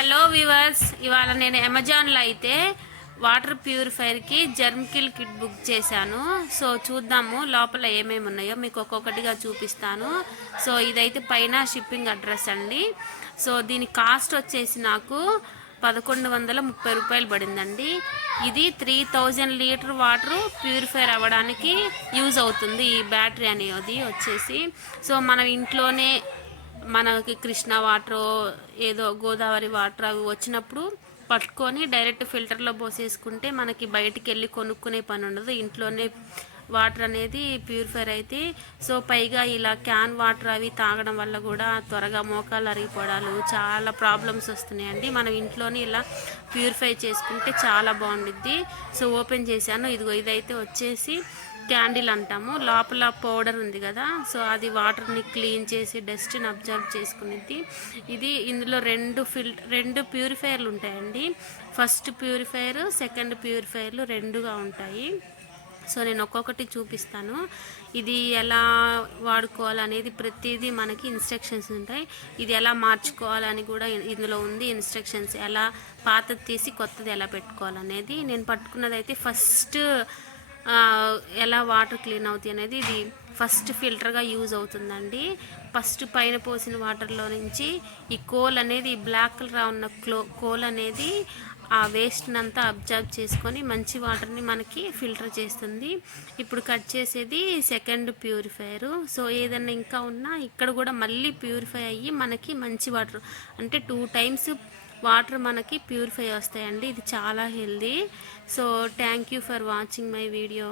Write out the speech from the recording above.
Hello viewers, ఇవాళ నేను అమెజాన్లో అయితే వాటర్ ప్యూరిఫైర్కి జర్మ్ కిల్ కిట్ బుక్ చేశాను. సో చూద్దాము లోపల ఏమేమి ఉన్నాయో మీకు ఒక్కొక్కటిగా చూపిస్తాను. సో ఇదైతే పైన షిప్పింగ్ అడ్రస్ అండి. సో దీని కాస్ట్ వచ్చేసి నాకు 1130 రూపాయలు పడిందండి. ఇది 3000 లీటర్ వాటర్ ప్యూరిఫైర్ అవ్వడానికి యూజ్ అవుతుంది ఈ బ్యాటరీ అనేది వచ్చేసి. సో మనం ఇంట్లోనే మనకి కృష్ణ వాటర్ ఏదో గోదావరి వాటర్ అవి వచ్చినప్పుడు పట్టుకొని డైరెక్ట్ ఫిల్టర్లో పోసేసుకుంటే మనకి బయటికి వెళ్ళి కొనుక్కునే పని ఉండదు. ఇంట్లోనే వాటర్ అనేది ప్యూరిఫైర్ అయితే. సో పైగా ఇలా క్యాన్ వాటర్ అవి తాగడం వల్ల కూడా త్వరగా మోకాలు అరిగిపోవడాలు చాలా ప్రాబ్లమ్స్ వస్తున్నాయండి. మనం ఇంట్లోనే ఇలా ప్యూరిఫై చేసుకుంటే చాలా బాగుండిద్ది. సో ఓపెన్ చేశాను. ఇదిగో ఇదైతే వచ్చేసి క్యాండిల్ అంటాము. లోపల పౌడర్ ఉంది కదా, సో అది వాటర్ని క్లీన్ చేసి డస్ట్ని అబ్జర్వ్ చేసుకునేది. ఇది ఇందులో రెండు ప్యూరిఫైర్లు ఉంటాయండి. ఫస్ట్ ప్యూరిఫైర్, సెకండ్ ప్యూరిఫైర్లు రెండుగా ఉంటాయి. సో నేను ఒక్కొక్కటి చూపిస్తాను. ఇది ఎలా వాడుకోవాలనేది ప్రతిదీ మనకి ఇన్స్ట్రక్షన్స్ ఉంటాయి. ఇది ఎలా మార్చుకోవాలని కూడా ఇందులో ఉంది ఇన్స్ట్రక్షన్స్. ఎలా పాతది తీసి కొత్తది ఎలా పెట్టుకోవాలనేది. నేను పట్టుకున్నది అయితే ఫస్ట్ ఎలా వాటర్ క్లీన్ అవుతాయి అనేది ఇది ఫస్ట్ ఫిల్టర్గా యూజ్ అవుతుందండి. ఫస్ట్ పైన పోసిన వాటర్లో నుంచి ఈ కోల్ అనేది బ్లాక్ కలర్ ఉన్న కోల్ అనేది ఆ వేస్ట్ని అంతా అబ్జర్వ్ చేసుకొని మంచి వాటర్ని మనకి ఫిల్టర్ చేస్తుంది. ఇప్పుడు కట్ చేసేది సెకండ్ ప్యూరిఫైయరు. సో ఏదన్నా ఇంకా ఉన్నా ఇక్కడ కూడా మళ్ళీ ప్యూరిఫై అయ్యి మనకి మంచి వాటర్ అంటే 2 టైమ్స్ వాటర్ మనకి ప్యూరిఫై వస్తాయండి. ఇది చాలా healthy. So thank you for watching my video.